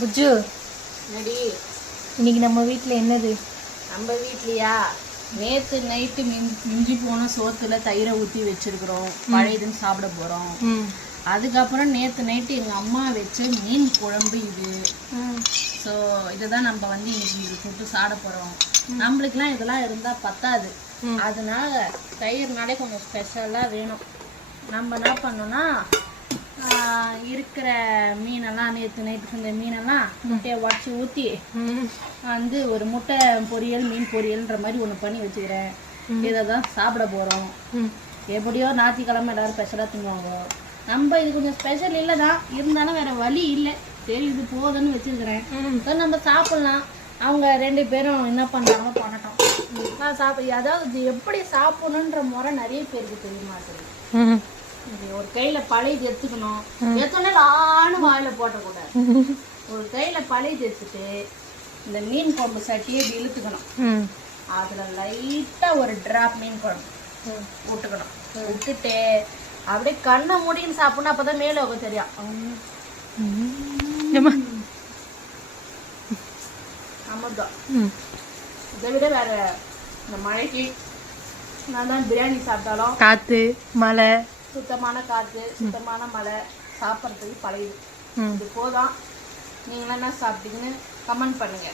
புஜ்ஜு நடி இன்னைக்கு நம்ம வீட்டில் என்னது? நம்ம வீட்லையா நேற்று நைட்டு மிஞ்சி போன சோத்துல தயிரை ஊற்றி வச்சிருக்கிறோம். பழையதுன்னு சாப்பிட போகிறோம். அதுக்கப்புறம் நேற்று நைட்டு எங்கள் அம்மா வச்ச மீன் குழம்பு இது. ஸோ இதை தான் நம்ம வந்து இன்னைக்கு இது போட்டு சாப்பிட போகிறோம். நம்மளுக்குலாம் இதெல்லாம் இருந்தால் பத்தாது. அதனால தயிர்னாலே கொஞ்சம் ஸ்பெஷலாக வேணும். நம்ம என்ன பண்ணோம்னா இருக்கிற மீனெல்லாம் நேற்று நைட்டு இந்த மீனெல்லாம் முட்டையை உடச்சி ஊற்றி வந்து ஒரு முட்டை பொரியல் மீன் பொரியல்ன்ற மாதிரி ஒன்று பண்ணி வச்சுக்கிறேன். இதை தான் சாப்பிட போகிறோம். எப்படியோ ஞாயிற்றுக்கிழமை எல்லோரும் ஸ்பெஷலாக தின்னுவாங்க. நம்ம இது கொஞ்சம் ஸ்பெஷல் இல்லை தான், இருந்தாலும் வேறு வழி இல்லை. சரி இது போதுன்னு வச்சுருக்கிறேன். நம்ம சாப்பிட்லாம். அவங்க 2 பேரும் என்ன பண்ணுறாங்களோ பண்ணட்டும். நான் அதாவது இது எப்படி சாப்பிடணுன்ற முறை நிறைய பேருக்கு தெரிய மாட்டேங்குது. ஒரு கையில பழையது எடுத்துக்கணும். எத்தனை ஆணு வாயில போட்டக்கூடாது. ஒரு கையில பழையது எடுத்துட்டு இந்த மீன் குழம்பு சட்டியை இப்படி இழுத்துக்கணும். அதுல லைட்டா ஒரு டிராப் மீன் குழம்பு விட்டுக்கணும். விட்டுட்டு அப்படியே கண்ணை மூடின்னு சாப்பிடணும். அப்பதான் மேல உங்க தெரியும். அமர்தான். இதை விட வேற இந்த மழைக்கு நான் தான் பிரியாணி சாப்பிட்டாலும் காத்து மழை, சுத்தமான காற்று சுத்தமான மழை சாப்பிட்றதுக்கு பழையது. இது போதும். நீங்களாம் என்ன சாப்பிட்டீங்கன்னு கமெண்ட் பண்ணுங்க.